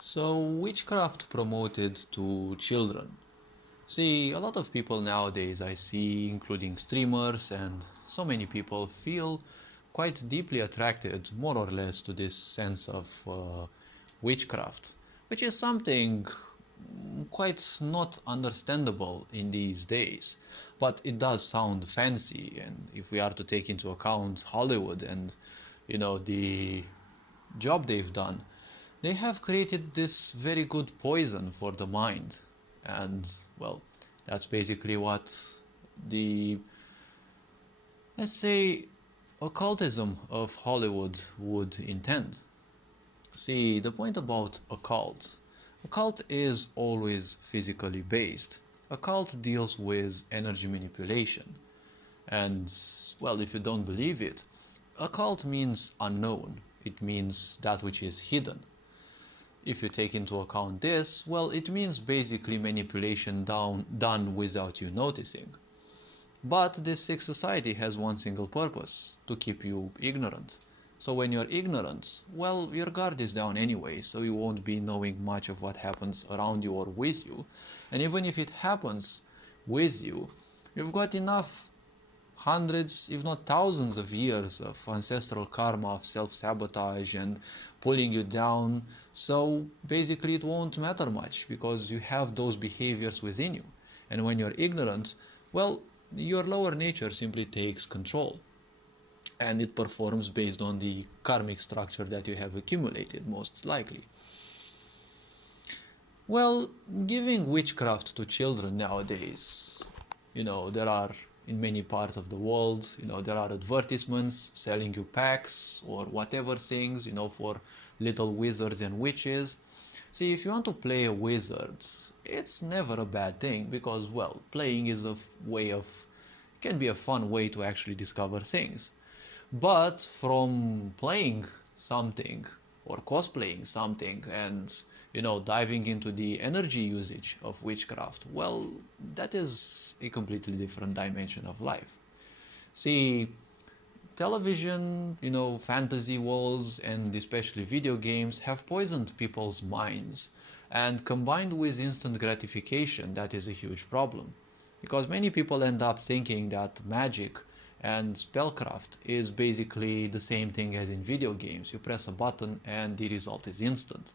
So, witchcraft promoted to children. See, a lot of people nowadays I see, including streamers and so many people, feel quite deeply attracted, more or less, to this sense of witchcraft, which is something quite not understandable in these days. But it does sound fancy, and if we are to take into account Hollywood and the job they've done, they have created this very good poison for the mind. And well, that's basically what the, let's say, occultism of Hollywood would intend. See, the point about occult is always physically based. Occult deals with energy manipulation. And well, if you don't believe it, occult means unknown. It means that which is hidden. If you take into account this, well, it means basically manipulation done without you noticing. But this sick society has one single purpose: to keep you ignorant. So when you're ignorant, well, your guard is down anyway, so you won't be knowing much of what happens around you or with you. And even if it happens with you, you've got enough hundreds, if not thousands of years of ancestral karma of self-sabotage and pulling you down. So basically it won't matter much because you have those behaviors within you. And when you're ignorant, well, your lower nature simply takes control. And it performs based on the karmic structure that you have accumulated, most likely. Well, giving witchcraft to children nowadays, there are in many parts of the world, there are advertisements selling you packs or whatever things, for little wizards and witches. See, if you want to play a wizard, it's never a bad thing because, well, playing is can be a fun way to actually discover things. But from playing something or cosplaying something and diving into the energy usage of witchcraft, well, that is a completely different dimension of life. See, television, fantasy worlds, and especially video games have poisoned people's minds, and combined with instant gratification, that is a huge problem. Because many people end up thinking that magic and spellcraft is basically the same thing as in video games. You press a button and the result is instant.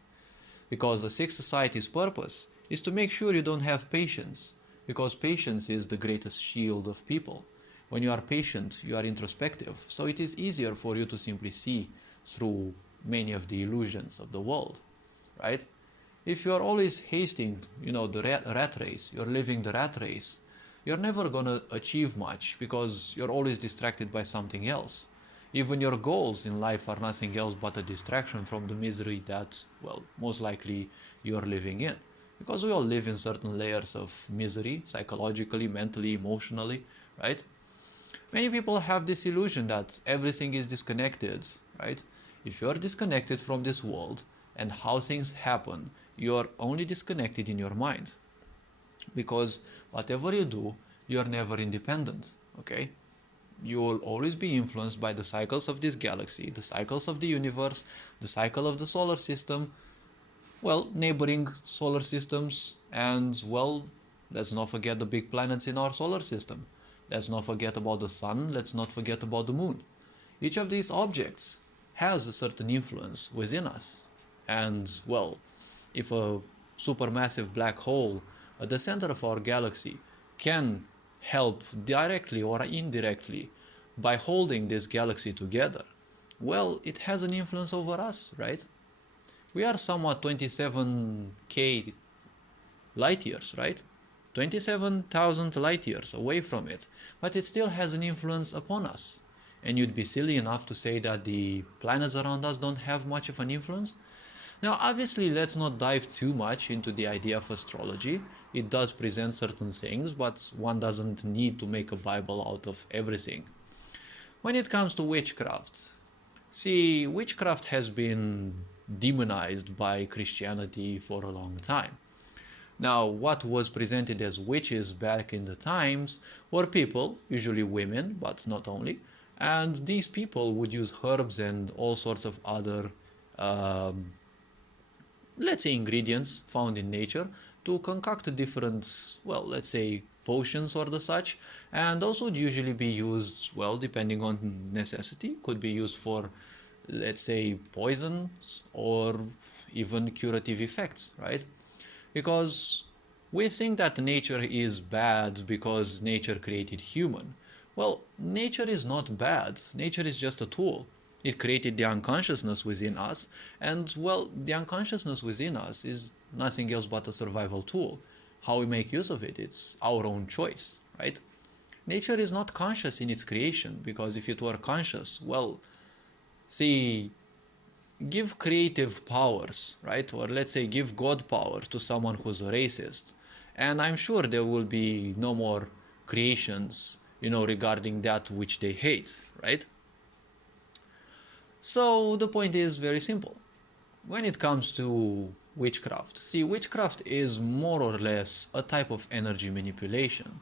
Because the sick society's purpose is to make sure you don't have patience, because patience is the greatest shield of people. When you are patient, you are introspective, so it is easier for you to simply see through many of the illusions of the world, right? If you are always hasting, the rat race, you're living the rat race, you're never gonna achieve much because you're always distracted by something else. Even your goals in life are nothing else but a distraction from the misery that, well, most likely you are living in. Because we all live in certain layers of misery, psychologically, mentally, emotionally, right? Many people have this illusion that everything is disconnected, right? If you're disconnected from this world and how things happen, you're only disconnected in your mind. Because whatever you do, you're never independent, okay? You will always be influenced by the cycles of this galaxy, the cycles of the universe, the cycle of the solar system, well, neighboring solar systems, and, well, let's not forget the big planets in our solar system. Let's not forget about the sun, let's not forget about the moon. Each of these objects has a certain influence within us. And, well, if a supermassive black hole at the center of our galaxy can help directly or indirectly by holding this galaxy together, well, it has an influence over us, right? We are somewhat 27k light years, right? 27,000 light years away from it, but it still has an influence upon us. And you'd be silly enough to say that the planets around us don't have much of an influence? Now, obviously, let's not dive too much into the idea of astrology. It does present certain things, but one doesn't need to make a Bible out of everything. When it comes to witchcraft, see, witchcraft has been demonized by Christianity for a long time. Now, what was presented as witches back in the times were people, usually women, but not only, and these people would use herbs and all sorts of other let's say, ingredients found in nature to concoct different, well, let's say, potions or the such. And those would usually be used, well, depending on necessity, could be used for, let's say, poisons or even curative effects, right? Because we think that nature is bad because nature created human. Well, nature is not bad. Nature is just a tool. It created the unconsciousness within us, and well, the unconsciousness within us is nothing else but a survival tool. How we make use of it, it's our own choice, right? Nature is not conscious in its creation, because if it were conscious, well, see, give creative powers, right? Or let's say give God powers to someone who's a racist. And I'm sure there will be no more creations, regarding that which they hate, right? So the point is very simple. When it comes to witchcraft, see, witchcraft is more or less a type of energy manipulation,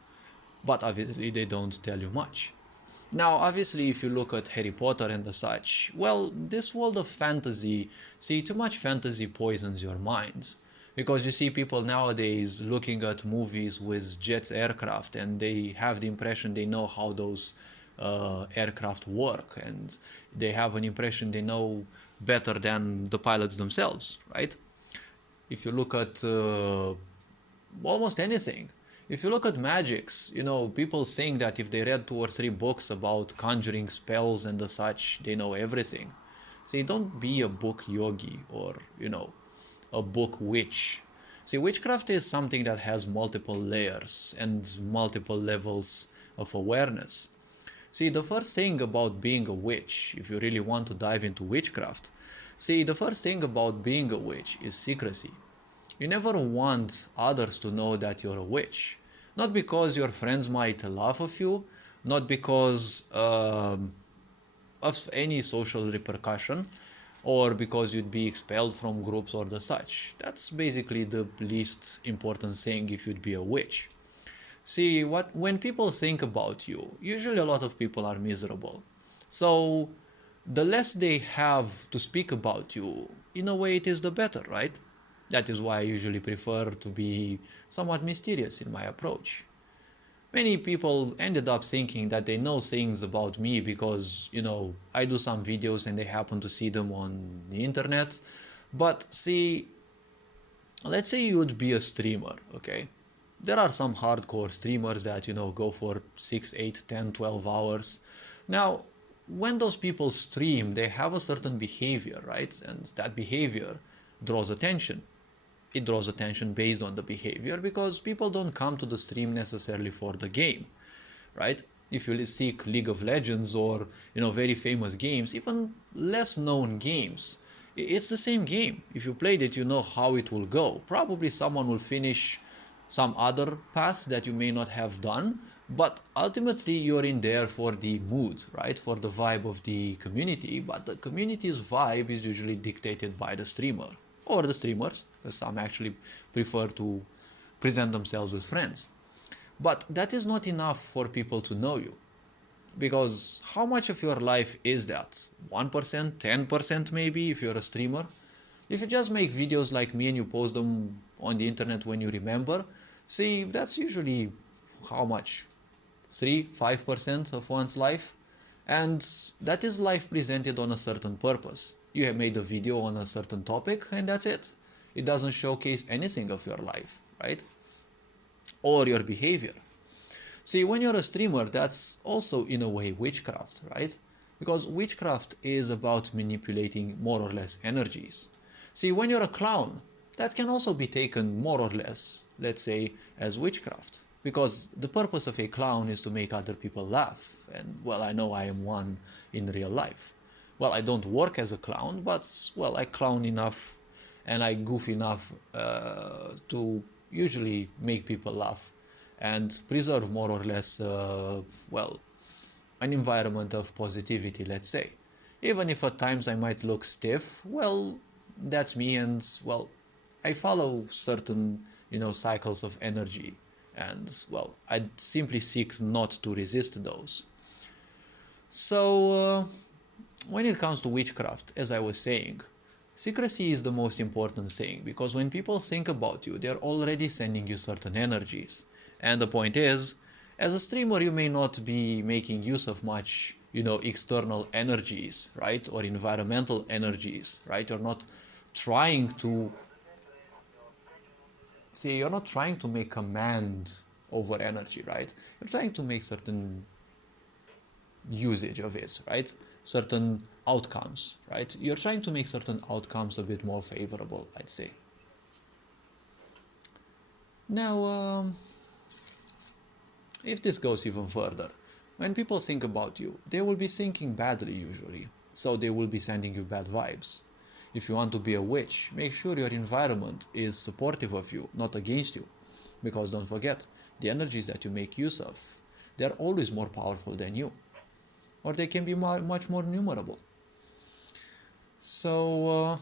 but obviously they don't tell you much. Now, obviously, if you look at Harry Potter and the such, well, this world of fantasy, see, too much fantasy poisons your mind. Because you see people nowadays looking at movies with jets aircraft and they have the impression they know how those aircraft work, and they have an impression they know better than the pilots themselves, right? If you look at almost anything, if you look at magics, people think that if they read 2 or 3 books about conjuring spells and the such, they know everything. See, don't be a book yogi or, a book witch. See, witchcraft is something that has multiple layers and multiple levels of awareness. See, the first thing about being a witch, if you really want to dive into witchcraft, see, the first thing about being a witch is secrecy. You never want others to know that you're a witch. Not because your friends might laugh at you, not because of any social repercussion, or because you'd be expelled from groups or the such. That's basically the least important thing if you'd be a witch. See, when people think about you, usually a lot of people are miserable. So the less they have to speak about you, in a way it is the better, right? That is why I usually prefer to be somewhat mysterious in my approach. Many people ended up thinking that they know things about me because, I do some videos and they happen to see them on the internet. But see, let's say you would be a streamer, okay? There are some hardcore streamers that, go for 6, 8, 10, 12 hours. Now, when those people stream, they have a certain behavior, right? And that behavior draws attention. It draws attention based on the behavior because people don't come to the stream necessarily for the game, right? If you seek League of Legends or, very famous games, even less known games, it's the same game. If you played it, you know how it will go. Probably someone will finish some other path that you may not have done, but ultimately you're in there for the mood, right? For the vibe of the community, but the community's vibe is usually dictated by the streamer or the streamers, because some actually prefer to present themselves with friends. But that is not enough for people to know you. Because how much of your life is that? 1%, 10% maybe if you're a streamer? If you just make videos like me and you post them on the internet when you remember, see, that's usually how much? 3, 5% of one's life? And that is life presented on a certain purpose. You have made a video on a certain topic and that's it. It doesn't showcase anything of your life, right? Or your behavior. See, when you're a streamer, that's also in a way witchcraft, right? Because witchcraft is about manipulating more or less energies. See, when you're a clown, that can also be taken more or less, let's say, as witchcraft. Because the purpose of a clown is to make other people laugh. And, well, I know I am one in real life. Well, I don't work as a clown, but, well, I clown enough and I goof enough to usually make people laugh and preserve more or less, well, an environment of positivity, let's say. Even if at times I might look stiff, well, that's me, and, well, I follow certain, cycles of energy, and, well, I simply seek not to resist those. So, when it comes to witchcraft, as I was saying, Secrecy is the most important thing, because when people think about you, they're already sending you certain energies. And the point is, as a streamer, you may not be making use of much, external energies, right? Or environmental energies, right? Trying to, you're not trying to make command over energy, right? You're trying to make certain usage of it, right? Certain outcomes, right? You're trying to make certain outcomes a bit more favorable, I'd say. Now, if this goes even further, when people think about you, they will be thinking badly usually, so they will be sending you bad vibes. If you want to be a witch, make sure your environment is supportive of you, not against you. Because don't forget, the energies that you make use of, they're always more powerful than you. Or they can be much more numerable. So,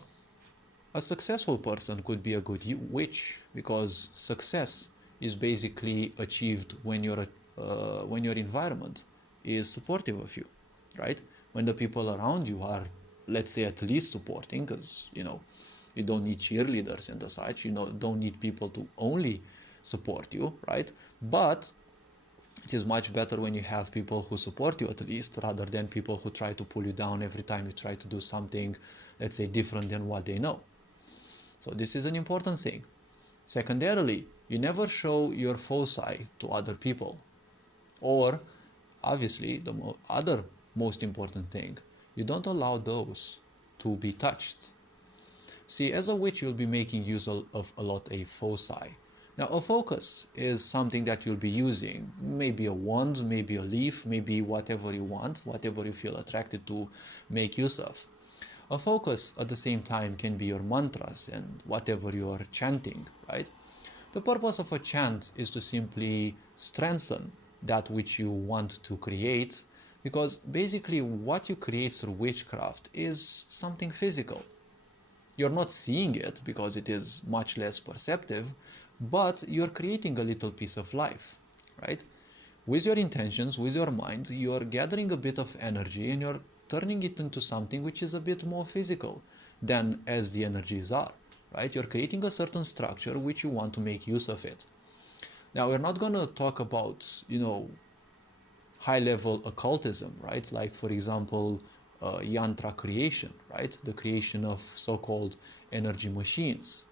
a successful person could be a good witch, because success is basically achieved when your environment is supportive of you, right? When the people around you are, let's say, at least supporting, because you don't need cheerleaders and such, don't need people to only support you, right? But it is much better when you have people who support you at least, rather than people who try to pull you down every time you try to do something, let's say, different than what they know. So this is an important thing. Secondarily, you never show your foci to other people. Or, obviously, the other most important thing, you don't allow those to be touched. See, as a witch, you'll be making use of a lot of foci. Now, a focus is something that you'll be using. Maybe a wand, maybe a leaf, maybe whatever you want, whatever you feel attracted to make use of. A focus at the same time can be your mantras and whatever you are chanting, right? The purpose of a chant is to simply strengthen that which you want to create, because basically what you create through witchcraft is something physical. You're not seeing it because it is much less perceptive, but you're creating a little piece of life, right? With your intentions, with your mind, you're gathering a bit of energy and you're turning it into something which is a bit more physical than as the energies are, right? You're creating a certain structure which you want to make use of it. Now, we're not going to talk about, high-level occultism, right? Like, for example, yantra creation, right? The creation of so-called energy machines,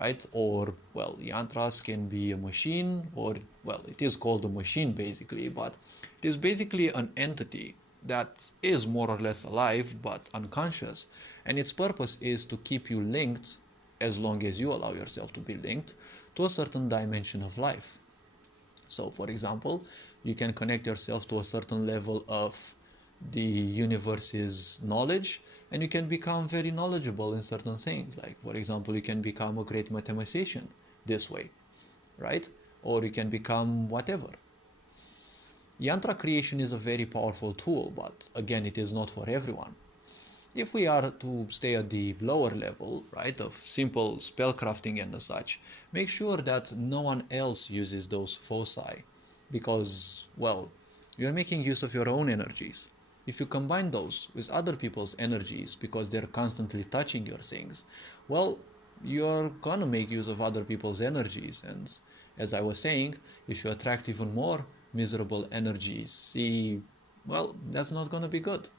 right? Or, well, yantras can be a machine, or, well, it is called a machine basically, but it is basically an entity that is more or less alive but unconscious, and its purpose is to keep you linked, as long as you allow yourself to be linked, to a certain dimension of life. So, for example, you can connect yourself to a certain level of the universe's knowledge, and you can become very knowledgeable in certain things. Like, for example, you can become a great mathematician this way, right? Or you can become whatever. Yantra creation is a very powerful tool, but again, it is not for everyone. If we are to stay at the lower level, right, of simple spellcrafting and such, make sure that no one else uses those foci, because, well, you're making use of your own energies. If you combine those with other people's energies because they're constantly touching your things, well, you're gonna make use of other people's energies. And as I was saying, if you attract even more miserable energies, see, well, that's not gonna be good,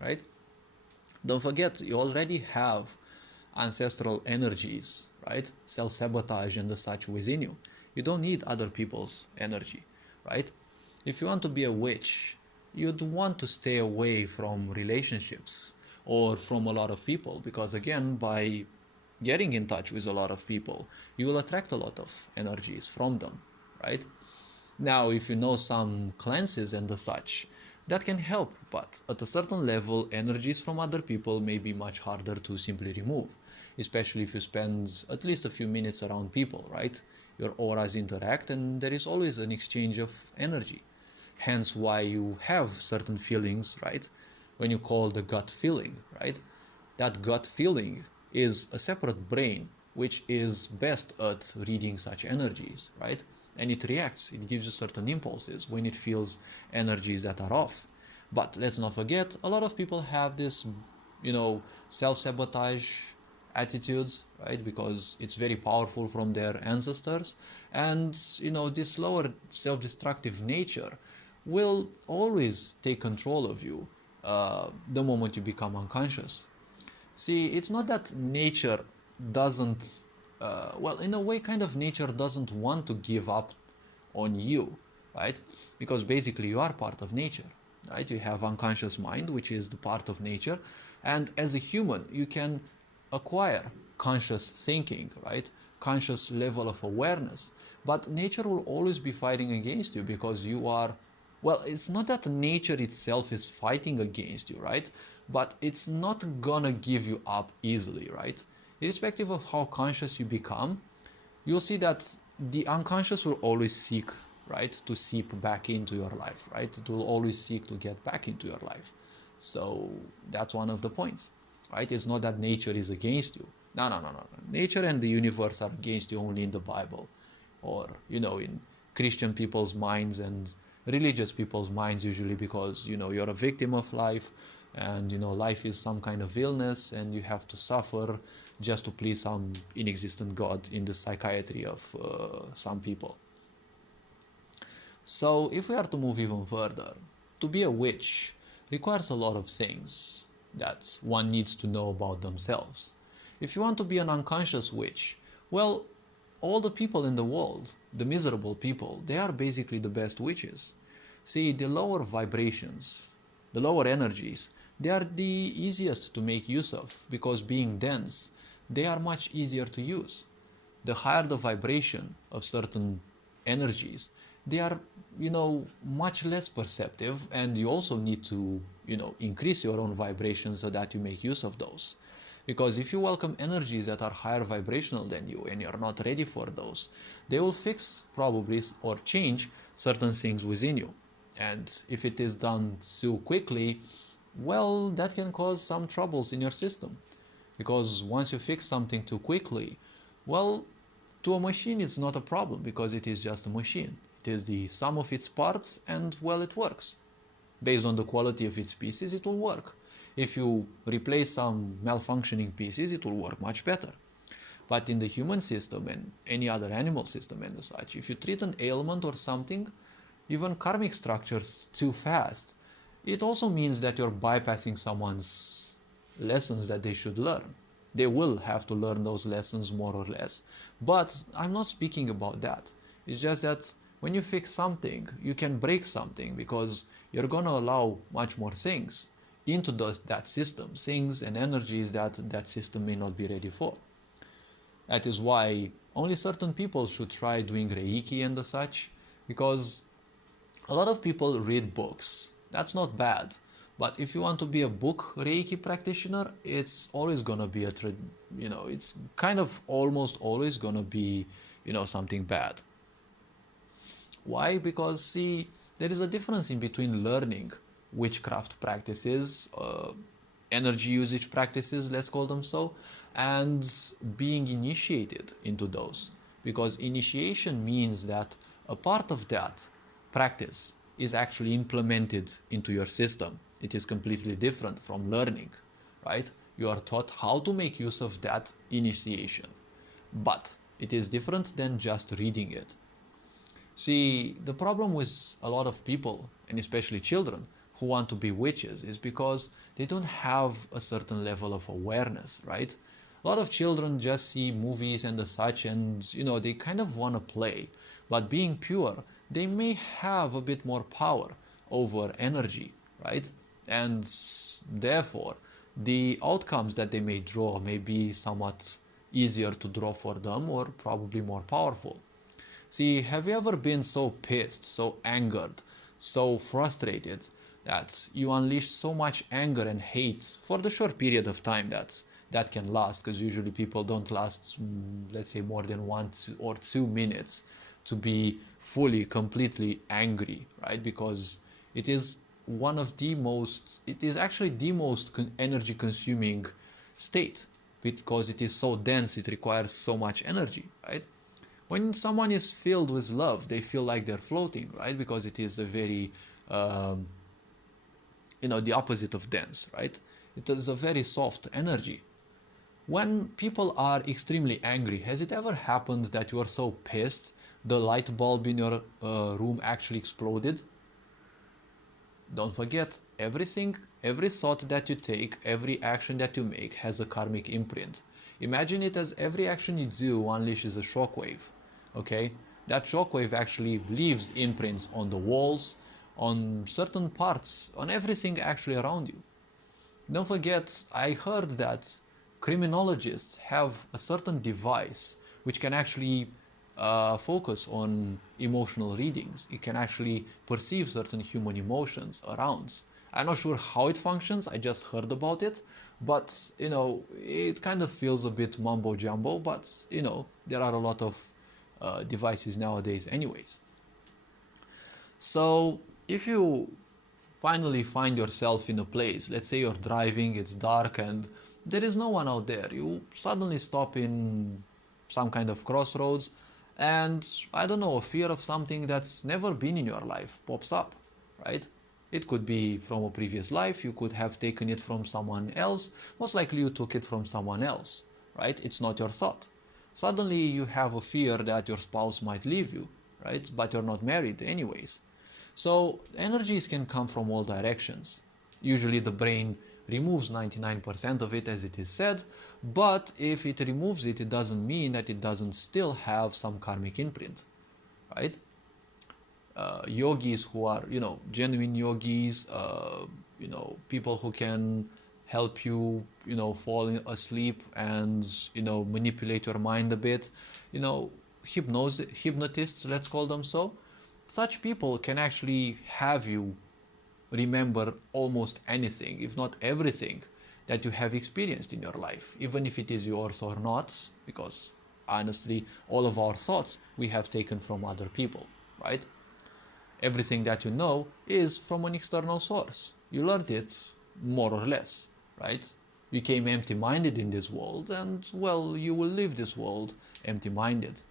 right? Don't forget, you already have ancestral energies, right? Self-sabotage and such within you. You don't need other people's energy, right? If you want to be a witch, you'd want to stay away from relationships or from a lot of people, because again, by getting in touch with a lot of people, you will attract a lot of energies from them, right? Now, if you know some cleanses and such, that can help, but at a certain level, energies from other people may be much harder to simply remove, especially if you spend at least a few minutes around people, right? Your auras interact and there is always an exchange of energy. Hence why you have certain feelings, right? When you call the gut feeling, right? That gut feeling is a separate brain which is best at reading such energies, right? And it reacts, it gives you certain impulses when it feels energies that are off. But let's not forget, a lot of people have this, self-sabotage attitudes, right? Because it's very powerful from their ancestors. And, this lower self-destructive nature will always take control of you the moment you become unconscious. See, it's not that nature doesn't, well, in a way, kind of nature doesn't want to give up on you, right? Because basically you are part of nature, right? You have unconscious mind, which is the part of nature. And as a human, you can acquire conscious thinking, right? Conscious level of awareness. But nature will always be fighting against you because you are, well, it's not that nature itself is fighting against you, right? But it's not gonna give you up easily, right? Irrespective of how conscious you become, you'll see that the unconscious will always seek, right, to seep back into your life, right? It will always seek to get back into your life. So that's one of the points, right? It's not that nature is against you. No, no, no, no. Nature and the universe are against you only in the Bible, or, in Christian people's minds and religious people's minds usually, because, you're a victim of life, and, life is some kind of illness and you have to suffer just to please some inexistent God in the psychiatry of some people. So if we are to move even further, to be a witch requires a lot of things that one needs to know about themselves. If you want to be an unconscious witch, well, all the people in the world, the miserable people, they are basically the best witches. See, the lower vibrations, the lower energies, they are the easiest to make use of because being dense, they are much easier to use. The higher the vibration of certain energies, they are, much less perceptive, and you also need to, increase your own vibration so that you make use of those. Because if you welcome energies that are higher vibrational than you and you're not ready for those, they will fix probably or change certain things within you. And if it is done too quickly, well, that can cause some troubles in your system. Because once you fix something too quickly, well, to a machine it's not a problem because it is just a machine. It is the sum of its parts and, well, it works. Based on the quality of its pieces, it will work. If you replace some malfunctioning pieces, it will work much better. But in the human system and any other animal system and such, if you treat an ailment or something, even karmic structures, too fast, it also means that you're bypassing someone's lessons that they should learn. They will have to learn those lessons more or less. But I'm not speaking about that. It's just that when you fix something, you can break something because you're going to allow much more things into that system, things and energies that that system may not be ready for. That is why only certain people should try doing Reiki and such, because a lot of people read books. That's not bad. But if you want to be a book Reiki practitioner, it's always going to be it's kind of almost always going to be, something bad. Why? Because, see, there is a difference in between learning witchcraft practices, energy usage practices, let's call them so, and being initiated into those. Because initiation means that a part of that practice is actually implemented into your system. It is completely different from learning, right? You are taught how to make use of that initiation. But it is different than just reading it. See, the problem with a lot of people, and especially children, who want to be witches is because they don't have a certain level of awareness, right? A lot of children just see movies and such and, they kind of want to play. But being pure, they may have a bit more power over energy, right? And therefore, the outcomes that they may draw may be somewhat easier to draw for them or probably more powerful. See, have you ever been so pissed, so angered, so frustrated that you unleash so much anger and hate for the short period of time that can last? Because usually people don't last, let's say, more than 1 or 2 minutes to be fully, completely angry, right? Because it is actually the most energy consuming state, because it is so dense, it requires so much energy, right? When someone is filled with love, they feel like they're floating, right? Because it is a very, the opposite of dense, right? It is a very soft energy. When people are extremely angry, has it ever happened that you are so pissed the light bulb in your room actually exploded? Don't forget, everything, every thought that you take, every action that you make has a karmic imprint. Imagine it as every action you do unleashes a shockwave. Okay? That shockwave actually leaves imprints on the walls, on certain parts, on everything actually around you. Don't forget, I heard that criminologists have a certain device which can actually focus on emotional readings. It can actually perceive certain human emotions around. I'm not sure how it functions, I just heard about it, but it kind of feels a bit mumbo jumbo, but there are a lot of devices nowadays anyways. So if you finally find yourself in a place, let's say you're driving, it's dark and there is no one out there, you suddenly stop in some kind of crossroads and I don't know, a fear of something that's never been in your life pops up, right? It could be from a previous life, you could have taken it from someone else, most likely you took it from someone else, right? It's not your thought. Suddenly you have a fear that your spouse might leave you, right? But you're not married anyways. So energies can come from all directions. Usually the brain removes 99% of it, as it is said, but if it removes it, it doesn't mean that it doesn't still have some karmic imprint, right? Yogis who are, genuine yogis, people who can help you, fall asleep and, manipulate your mind a bit, hypnotists, let's call them so. Such people can actually have you remember almost anything, if not everything, that you have experienced in your life, even if it is yours or not, because honestly, all of our thoughts we have taken from other people, right? Everything that you know is from an external source. You learned it more or less, right? You came empty-minded in this world and, well, you will leave this world empty-minded.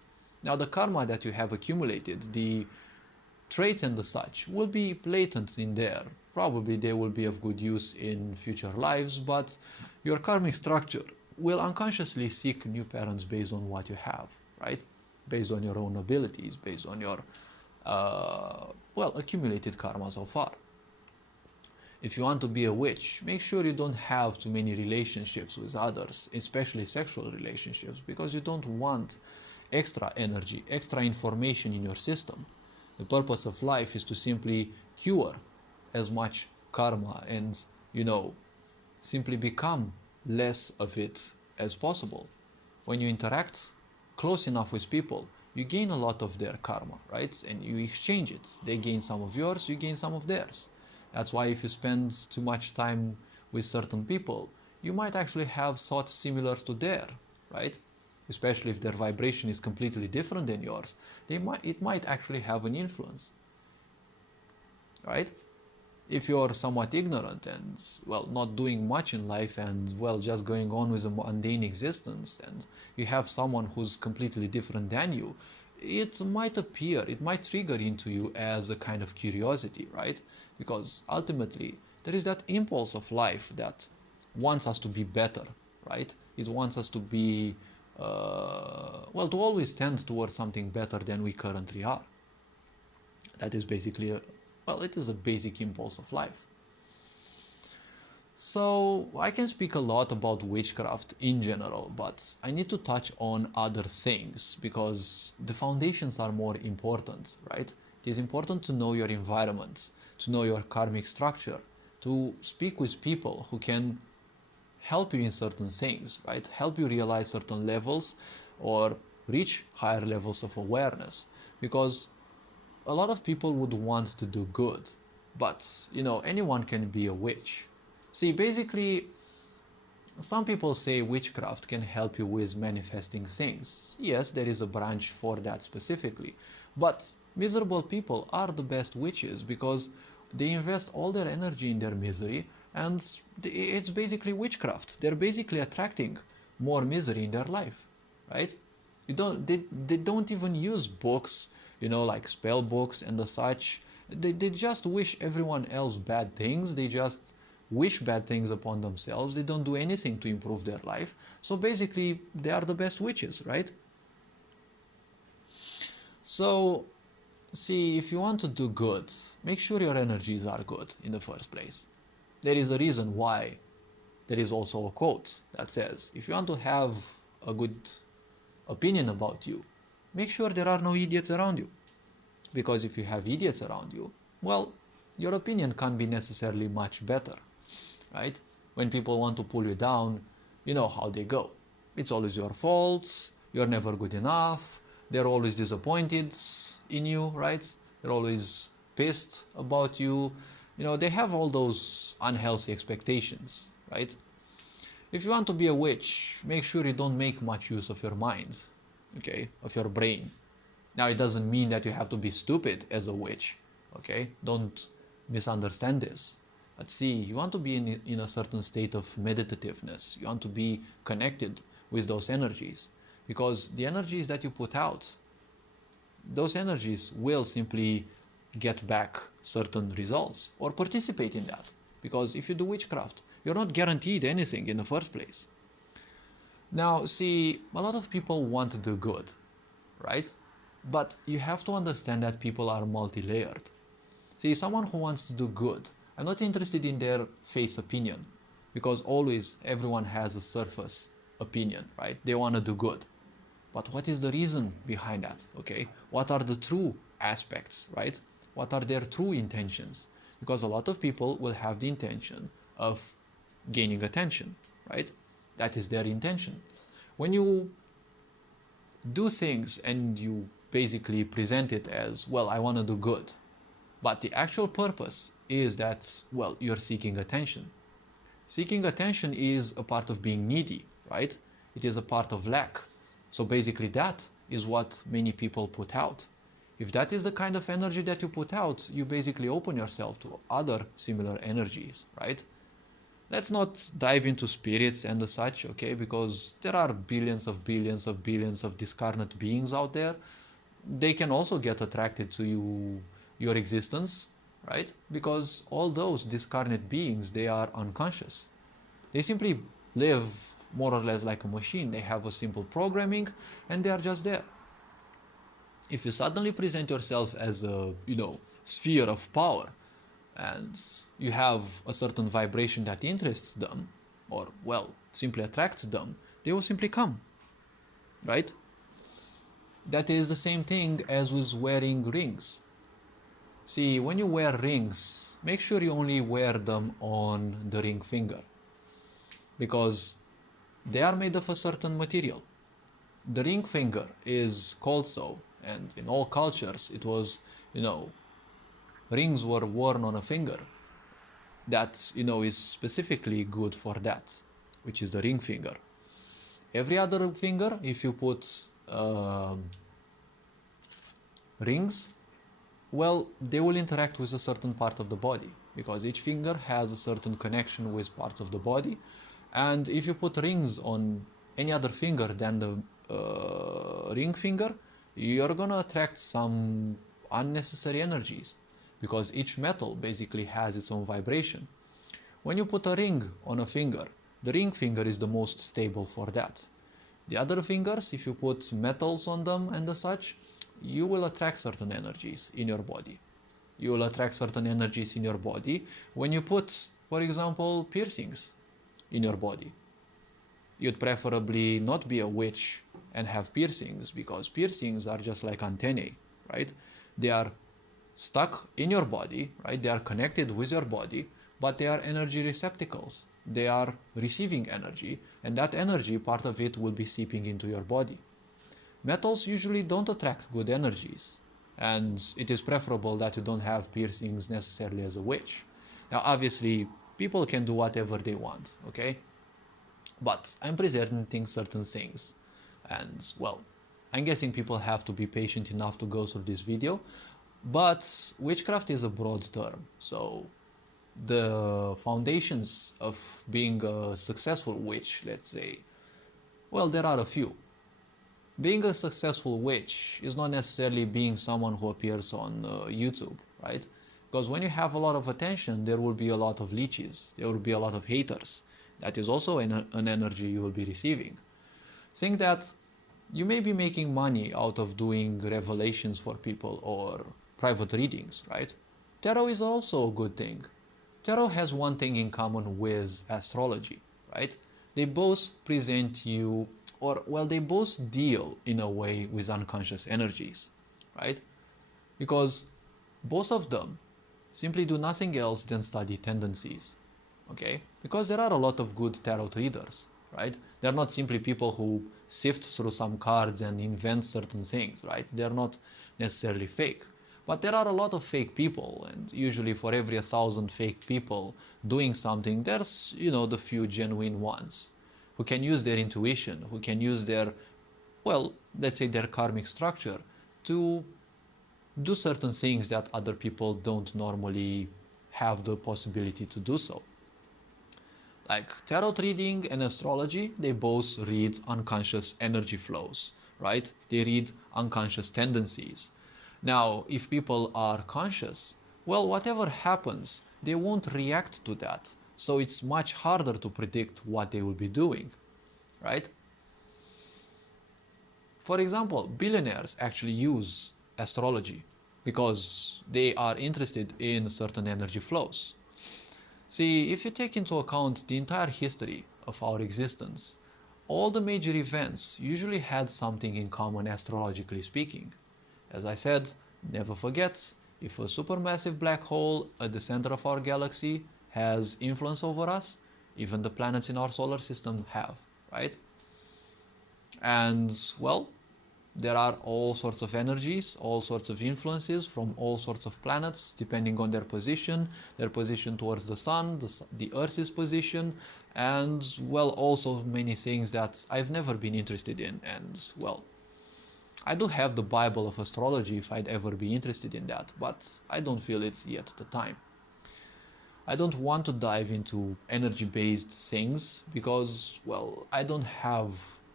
Now, the karma that you have accumulated, the traits and the such, will be latent in there. Probably they will be of good use in future lives, but your karmic structure will unconsciously seek new parents based on what you have, right? Based on your own abilities, based on your accumulated karma so far. If you want to be a witch, make sure you don't have too many relationships with others, especially sexual relationships, because you don't want extra energy, extra information in your system. The purpose of life is to simply cure as much karma and, simply become less of it as possible. When you interact close enough with people, you gain a lot of their karma, right? And you exchange it. They gain some of yours, you gain some of theirs. That's why if you spend too much time with certain people, you might actually have thoughts similar to their, right? Especially if their vibration is completely different than yours, it might actually have an influence, right? If you're somewhat ignorant and, well, not doing much in life and, well, just going on with a mundane existence, and you have someone who's completely different than you, it might trigger into you as a kind of curiosity, right? Because ultimately, there is that impulse of life that wants us to be better, right? It wants us to be, to always tend towards something better than we currently are. That is basically it is a basic impulse of life. So I can speak a lot about witchcraft in general, but I need to touch on other things because the foundations are more important, right? It is important to know your environment, to know your karmic structure, to speak with people who can help you in certain things, right? Help you realize certain levels or reach higher levels of awareness, because a lot of people would want to do good, but anyone can be a witch. See, basically, some people say witchcraft can help you with manifesting things. Yes, there is a branch for that specifically, but miserable people are the best witches because they invest all their energy in their misery, and it's basically witchcraft. They're basically attracting more misery in their life, right? They don't even use books, like spell books and the such. They just wish everyone else bad things. They just wish bad things upon themselves. They don't do anything to improve their life. So basically, they are the best witches, right? So, see, if you want to do good, make sure your energies are good in the first place. There is a reason why there is also a quote that says, if you want to have a good opinion about you, make sure there are no idiots around you. Because if you have idiots around you, well, your opinion can't be necessarily much better, right? When people want to pull you down, you know how they go. It's always your fault, you're never good enough, they're always disappointed in you, right? They're always pissed about you. You know, they have all those unhealthy expectations, right? If you want to be a witch, make sure you don't make much use of your mind, okay, of your brain. Now, it doesn't mean that you have to be stupid as a witch, okay? Don't misunderstand this. But see, you want to be in a certain state of meditativeness. You want to be connected with those energies. Because the energies that you put out, those energies will simply get back certain results or participate in that. Because if you do witchcraft, you're not guaranteed anything in the first place. Now, see, a lot of people want to do good, right? But you have to understand that people are multi-layered. See, someone who wants to do good, I'm not interested in their face opinion, because always everyone has a surface opinion, right? They want to do good. But what is the reason behind that, okay? What are the true aspects, right? What are their true intentions? Because a lot of people will have the intention of gaining attention, right? That is their intention. When you do things and you basically present it as, well, I want to do good, but the actual purpose is that, well, you're seeking attention. Seeking attention is a part of being needy, right? It is a part of lack. So basically that is what many people put out. If that is the kind of energy that you put out, you basically open yourself to other similar energies, right? Let's not dive into spirits and the such, okay? Because there are billions of discarnate beings out there. They can also get attracted to your existence, right? Because all those discarnate beings, they are unconscious. They simply live more or less like a machine. They have a simple programming and they are just there. If you suddenly present yourself as a, sphere of power, and you have a certain vibration that interests them, or, well, simply attracts them, they will simply come, right? That is the same thing as with wearing rings. See, when you wear rings, make sure you only wear them on the ring finger, because they are made of a certain material. The ring finger is called so, and in all cultures it was, rings were worn on a finger that, is specifically good for that, which is the ring finger. Every other finger, if you put rings, well, they will interact with a certain part of the body, because each finger has a certain connection with parts of the body. And if you put rings on any other finger than the ring finger, you're gonna attract some unnecessary energies, because each metal basically has its own vibration. When you put a ring on a finger, the ring finger is the most stable for that. The other fingers, if you put metals on them and the such, you will attract certain energies in your body. You will attract certain energies in your body when you put, for example, piercings in your body. You'd preferably not be a witch and have piercings, because piercings are just like antennae, right? They are stuck in your body, right? They are connected with your body, but they are energy receptacles. They are receiving energy, and that energy, part of it will be seeping into your body. Metals usually don't attract good energies, and it is preferable that you don't have piercings necessarily as a witch. Now, obviously, people can do whatever they want, okay? But I'm presenting certain things, and, well, I'm guessing people have to be patient enough to go through this video, but witchcraft is a broad term, so the foundations of being a successful witch, let's say, well, there are a few. Being a successful witch is not necessarily being someone who appears on YouTube, right? Because when you have a lot of attention, there will be a lot of leeches, there will be a lot of haters. That is also an energy you will be receiving. Think that you may be making money out of doing revelations for people or private readings, right? Tarot is also a good thing. Tarot has one thing in common with astrology, right? They both present you, or well, they both deal in a way with unconscious energies, right? Because both of them simply do nothing else than study tendencies, okay? Because there are a lot of good tarot readers, right? They're not simply people who sift through some cards and invent certain things, right? They're not necessarily fake. But there are a lot of fake people, and usually for every 1,000 fake people doing something, there's, the few genuine ones who can use their intuition, who can use their, well, let's say their karmic structure to do certain things that other people don't normally have the possibility to do so. Like tarot reading and astrology, they both read unconscious energy flows, right? They read unconscious tendencies. Now, if people are conscious, well, whatever happens, they won't react to that. So it's much harder to predict what they will be doing, right? For example, billionaires actually use astrology because they are interested in certain energy flows. See, if you take into account the entire history of our existence, all the major events usually had something in common astrologically speaking. As I said, never forget, if a supermassive black hole at the center of our galaxy has influence over us, even the planets in our solar system have, right? And, well, there are all sorts of energies, all sorts of influences from all sorts of planets, depending on their position towards the sun, the Earth's position, and, well, also many things that I've never been interested in. And, well, I do have the Bible of astrology if I'd ever be interested in that, but I don't feel it's yet the time. I don't want to dive into energy-based things because, well, I don't have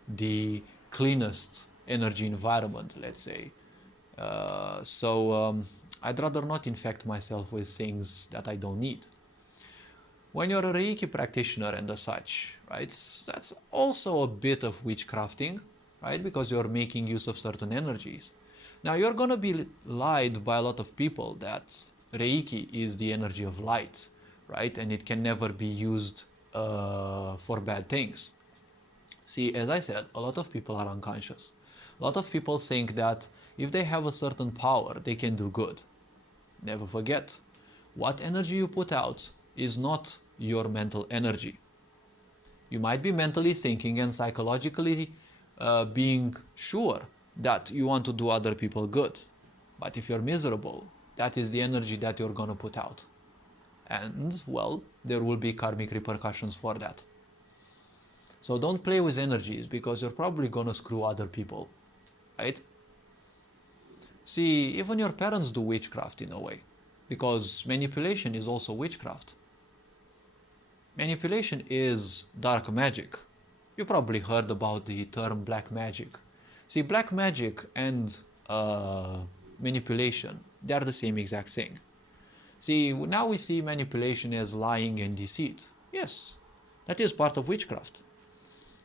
the cleanest energy environment, let's say. So I'd rather not infect myself with things that I don't need. When you're a Reiki practitioner and as such, right, that's also a bit of witchcrafting, right, because you're making use of certain energies. Now, you're going to be lied by a lot of people that Reiki is the energy of light, right, and it can never be used for bad things. See, as I said, a lot of people are unconscious. A lot of people think that if they have a certain power, they can do good. Never forget, what energy you put out is not your mental energy. You might be mentally thinking and psychologically being sure that you want to do other people good. But if you're miserable, that is the energy that you're going to put out. And, well, there will be karmic repercussions for that. So don't play with energies because you're probably going to screw other people, right? See, even your parents do witchcraft in a way, because manipulation is also witchcraft. Manipulation is dark magic. You probably heard about the term black magic. See, black magic and manipulation, they are the same exact thing. See, now we see manipulation as lying and deceit. Yes, that is part of witchcraft.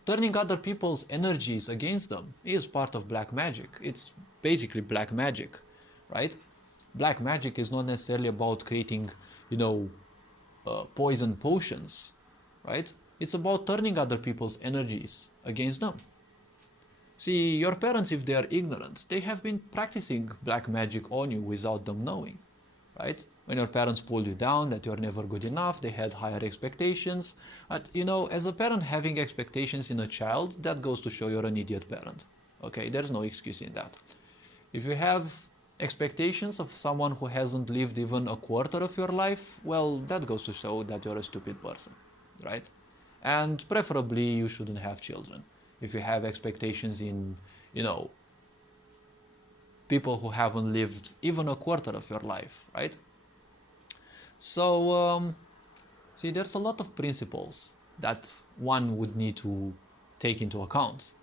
Turning other people's energies against them is part of black magic. It's basically black magic, right? Black magic is not necessarily about creating, poison potions, right? It's about turning other people's energies against them. See, your parents, if they are ignorant, they have been practicing black magic on you without them knowing, right? When your parents pulled you down, that you're never good enough, they had higher expectations. But, as a parent having expectations in a child, that goes to show you're an idiot parent. Okay, there's no excuse in that. If you have expectations of someone who hasn't lived even a quarter of your life, well, that goes to show that you're a stupid person, right? And preferably you shouldn't have children. If you have expectations in, people who haven't lived even a quarter of your life, right? So, see, there's a lot of principles that one would need to take into account.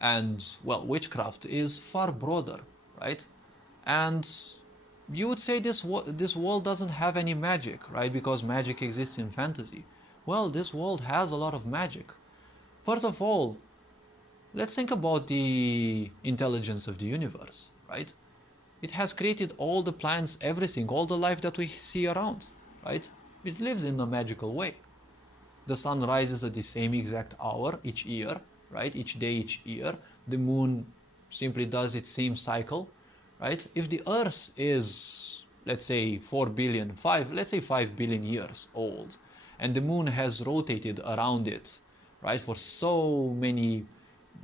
And, well, witchcraft is far broader, right? And you would say this world doesn't have any magic, right? Because magic exists in fantasy. Well, this world has a lot of magic. First of all, let's think about the intelligence of the universe, right? It has created all the plants, everything, all the life that we see around, right? It lives in a magical way. The sun rises at the same exact hour each year, right? Each day, each year. The moon simply does its same cycle, right? If the earth is, let's say, 5 billion years old, and the moon has rotated around it, right, for so many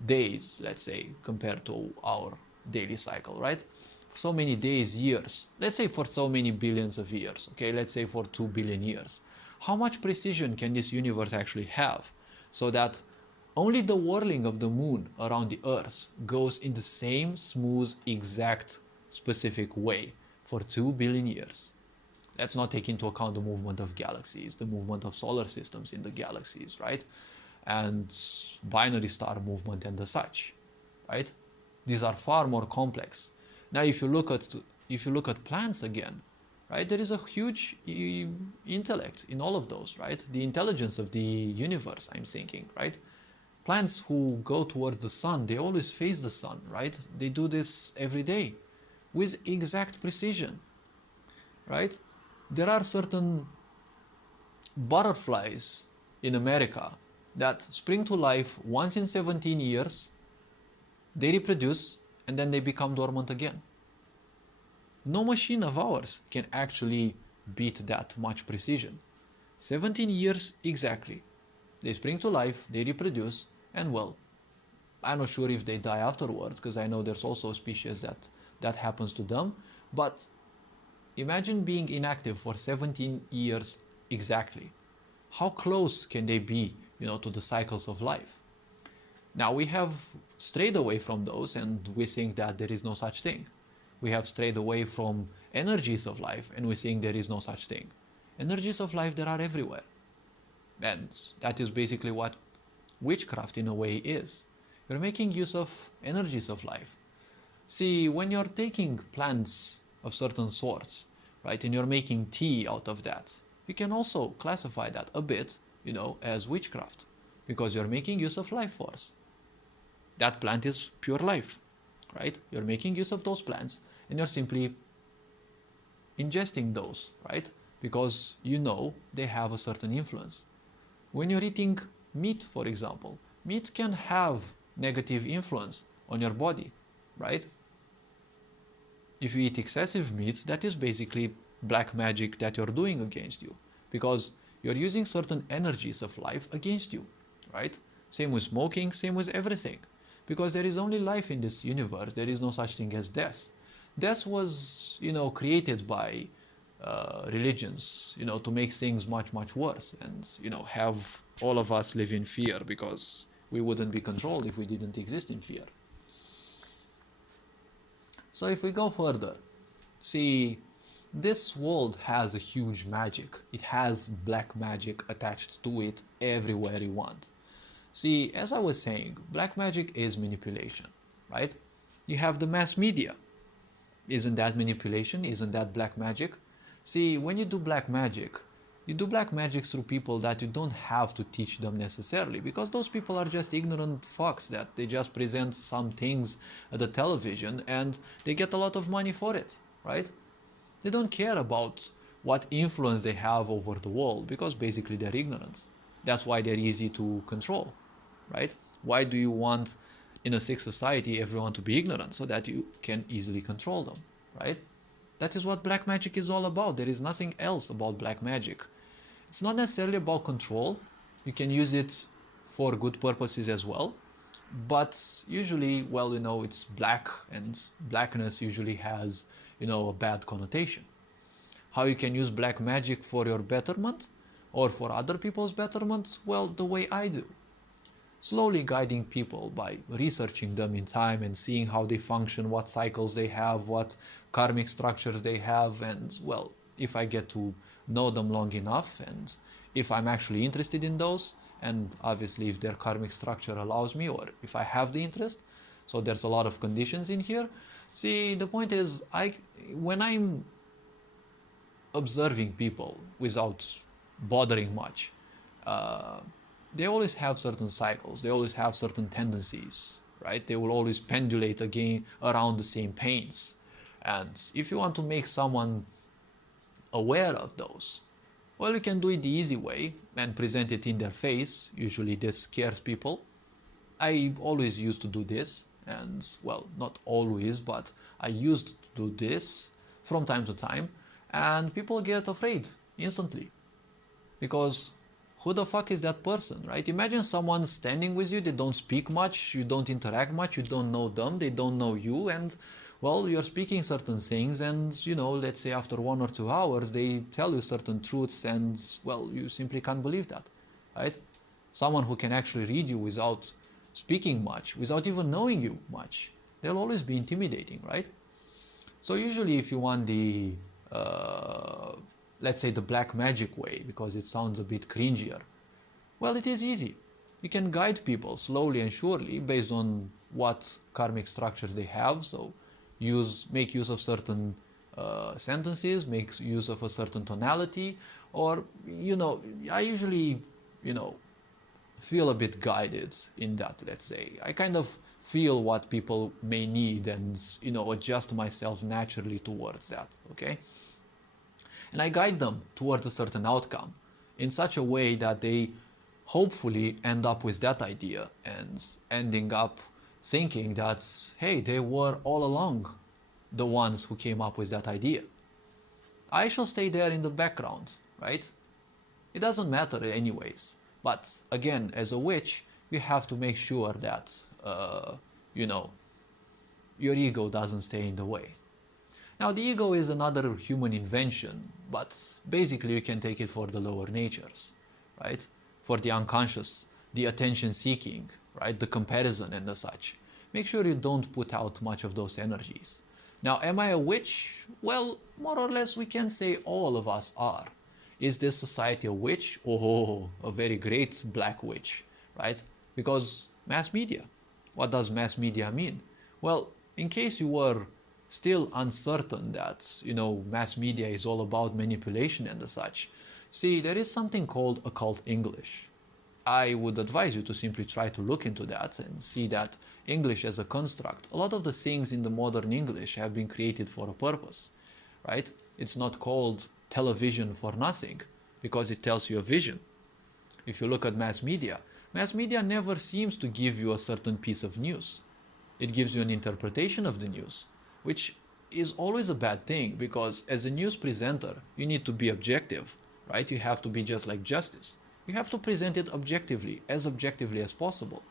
days, let's say, compared to our daily cycle, right? For so many days, years, let's say for so many billions of years, okay, let's say for 2 billion years. How much precision can this universe actually have so that only the whirling of the moon around the earth goes in the same smooth, exact, specific way for 2 billion years? Let's not take into account the movement of galaxies, the movement of solar systems in the galaxies, right? And binary star movement and the such, right? These are far more complex. Now, if you look at plants again, right, there is a huge intellect in all of those, right? The intelligence of the universe, I'm thinking, right? Plants who go towards the sun, they always face the sun, right? They do this every day with exact precision, right? There are certain butterflies in America that spring to life once in 17 years, they reproduce, and then they become dormant again. No machine of ours can actually beat that much precision. 17 years exactly. They spring to life, they reproduce, and well, I'm not sure if they die afterwards, because I know there's also species that happens to them, but imagine being inactive for 17 years exactly. How close can they be, to the cycles of life? Now, we have strayed away from those, and we think that there is no such thing. We have strayed away from energies of life, and we think there is no such thing. Energies of life, there are everywhere. And that is basically what witchcraft in a way is. You're making use of energies of life. See, when you're taking plants of certain sorts, right, and you're making tea out of that, you can also classify that a bit, as witchcraft, because you're making use of life force. That plant is pure life, right? You're making use of those plants, and you're simply ingesting those, right? Because they have a certain influence. When you're eating meat, for example, meat can have negative influence on your body, right? If you eat excessive meat, that is basically black magic that you're doing against you, because you're using certain energies of life against you, right? Same with smoking, same with everything. Because there is only life in this universe, there is no such thing as death. Death was, created by religions, to make things much, much worse and, have all of us live in fear, because we wouldn't be controlled if we didn't exist in fear. So if we go further, see, this world has a huge magic. It has black magic attached to it everywhere you want. See, as I was saying, black magic is manipulation, right? You have the mass media. Isn't that manipulation? Isn't that black magic? See, when you do black magic through people that you don't have to teach them necessarily, because those people are just ignorant fucks that they just present some things at the television and they get a lot of money for it, right? They don't care about what influence they have over the world, because basically they're ignorant. That's why they're easy to control, right? Why do you want in a sick society everyone to be ignorant? So that you can easily control them, right? That is what black magic is all about. There is nothing else about black magic. It's not necessarily about control. You can use it for good purposes as well. But usually, it's black, and blackness usually has, a bad connotation. How you can use black magic for your betterment or for other people's betterment? Well, the way I do. Slowly guiding people by researching them in time and seeing how they function, what cycles they have, what karmic structures they have, and, if I get to know them long enough, and if I'm actually interested in those, and obviously if their karmic structure allows me, or if I have the interest, so there's a lot of conditions in here. See, the point is, when I'm observing people without bothering much, uh, they always have certain cycles, they always have certain tendencies, right? They will always pendulate again around the same pains. And if you want to make someone aware of those, well, you can do it the easy way and present it in their face. Usually this scares people. I always used to do this, and well, not always, but I used to do this from time to time, and people get afraid instantly because who the fuck is that person, right? Imagine someone standing with you, they don't speak much, you don't interact much, you don't know them, they don't know you, and well, you're speaking certain things, and you know, let's say after 1 or 2 hours, they tell you certain truths, and well, you simply can't believe that, right? Someone who can actually read you without speaking much, without even knowing you much, they'll always be intimidating, right? So usually if you want the, let's say the black magic way, because it sounds a bit cringier, well, it is easy. You can guide people slowly and surely based on what karmic structures they have. So make use of certain sentences, make use of a certain tonality, or, you know, I usually, you know, feel a bit guided in that, let's say. I kind of feel what people may need and, you know, adjust myself naturally towards that, okay? And I guide them towards a certain outcome in such a way that they hopefully end up with that idea and ending up thinking that, hey, they were all along the ones who came up with that idea. I shall stay there in the background, right? It doesn't matter anyways. But again, as a witch, you have to make sure that, you know, your ego doesn't stay in the way. Now, the ego is another human invention, but basically you can take it for the lower natures, right? For the unconscious, the attention seeking, right? The comparison and the such. Make sure you don't put out much of those energies. Now, am I a witch? Well, more or less we can say all of us are. Is this society a witch? Oh, a very great black witch, right? Because mass media. What does mass media mean? Well, in case you were still uncertain that, you know, mass media is all about manipulation and the such, see, there is something called occult English. I would advise you to simply try to look into that and see that English as a construct, a lot of the things in the modern English have been created for a purpose, right? It's not called television for nothing, because it tells you a vision. If you look at mass media never seems to give you a certain piece of news. It gives you an interpretation of the news, which is always a bad thing, because as a news presenter, you need to be objective, right? You have to be just like justice. You have to present it objectively as possible.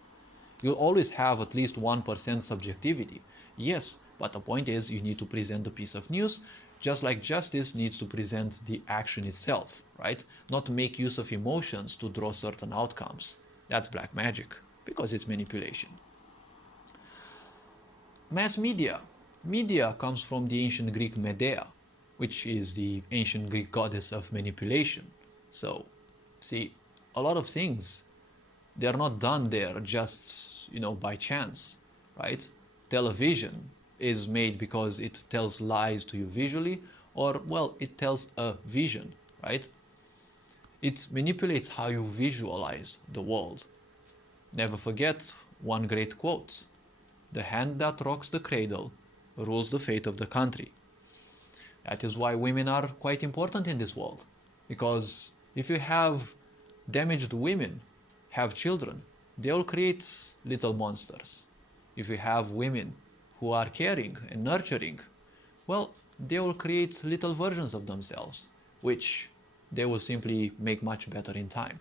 You'll always have at least 1% subjectivity. Yes, but the point is you need to present the piece of news just like justice needs to present the action itself, right? Not make use of emotions to draw certain outcomes. That's black magic, because it's manipulation. Mass media. Media comes from the ancient Greek Medea, which is the ancient Greek goddess of manipulation. So, see, a lot of things, they're not done there just, you know, by chance, right? Television is made because it tells lies to you visually, or, well, it tells a vision, right? It manipulates how you visualize the world. Never forget one great quote: "The hand that rocks the cradle rules the fate of the country." That is why women are quite important in this world, because if you have damaged women have children, they will create little monsters. If you have women who are caring and nurturing, well, they will create little versions of themselves, which they will simply make much better in time.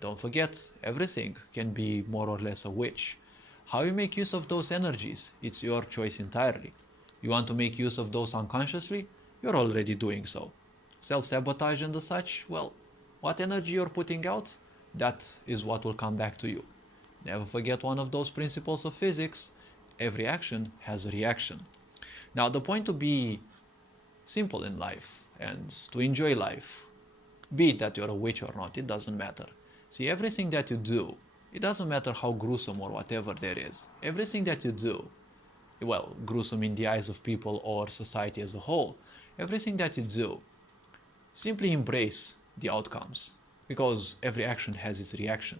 Don't forget, everything can be more or less a witch. How you make use of those energies, it's your choice entirely. You want to make use of those unconsciously? You're already doing so. Self-sabotage and the such, well, what energy you're putting out, that is what will come back to you. Never forget one of those principles of physics: every action has a reaction. Now, the point to be simple in life and to enjoy life, be it that you're a witch or not, it doesn't matter. See, everything that you do, it doesn't matter how gruesome or whatever there is, everything that you do, well, gruesome in the eyes of people or society as a whole, everything that you do, Simply embrace the outcomes, because every action has its reaction.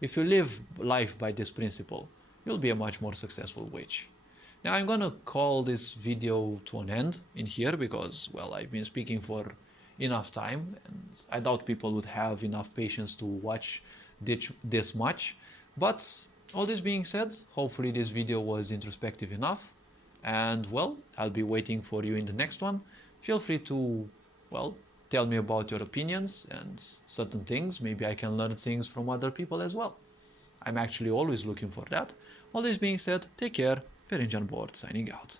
If you live life by this principle, you'll be a much more successful witch. Now I'm gonna call this video to an end in here because, well, I've been speaking for enough time and I doubt people would have enough patience to watch this much. But all this being said, hopefully this video was introspective enough, and well, I'll be waiting for you in the next one. Feel free to, well, tell me about your opinions and certain things. Maybe I can learn things from other people as well. I'm actually always looking for that. All this being said, take care. Ferenc on board, signing out.